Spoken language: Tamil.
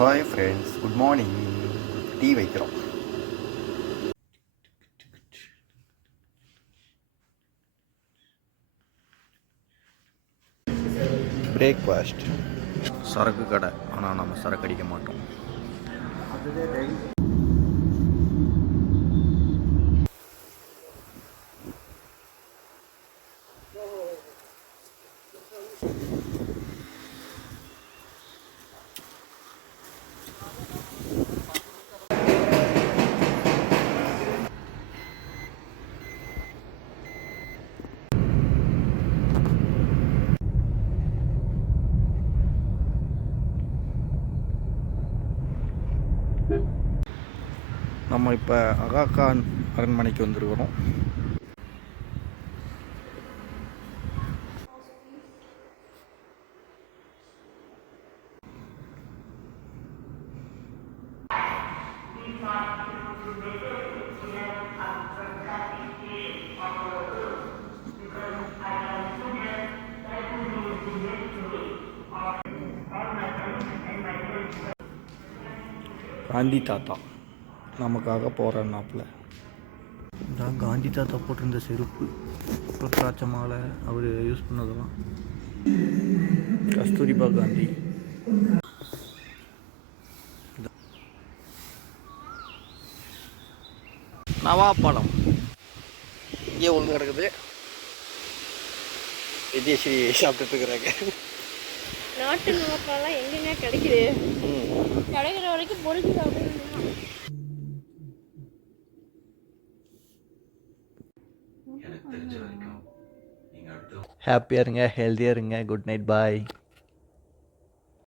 Hi friends, good morning. Tea வைக்கிறோம். பிரேக்ஃபாஸ்ட். சரக்கு கடை, ஆனால் நம்ம சரக்கு அடிக்க மாட்டோம். நம்ம இப்போ அகா கான் அரண்மனைக்கு வந்துருக்கிறோம். காந்தி தாத்தா நமக்காக போகிறனாப்பில் இதான் காந்தி தாத்தா போட்டிருந்த செருப்பு, ருத்ராட்ச மாலை, அவர் யூஸ் பண்ணதெல்லாம். கஸ்தூரிபா காந்தி. நவாப்பழம் இங்கே ஒன்று கிடக்குது. விஜயஸ்ரீ சாப்பிட்டுட்டு இருக்கிறாங்க. நாட்டு நவாப்பழம் எங்கெங்க கிடைக்குது? கிடைக்கிற வரைக்கும் பொறுக்கி சாப்பிடுங்க. ஹாப்பியாக இருங்க, ஹெல்த்தியாக இருங்க. குட் நைட், பாய்.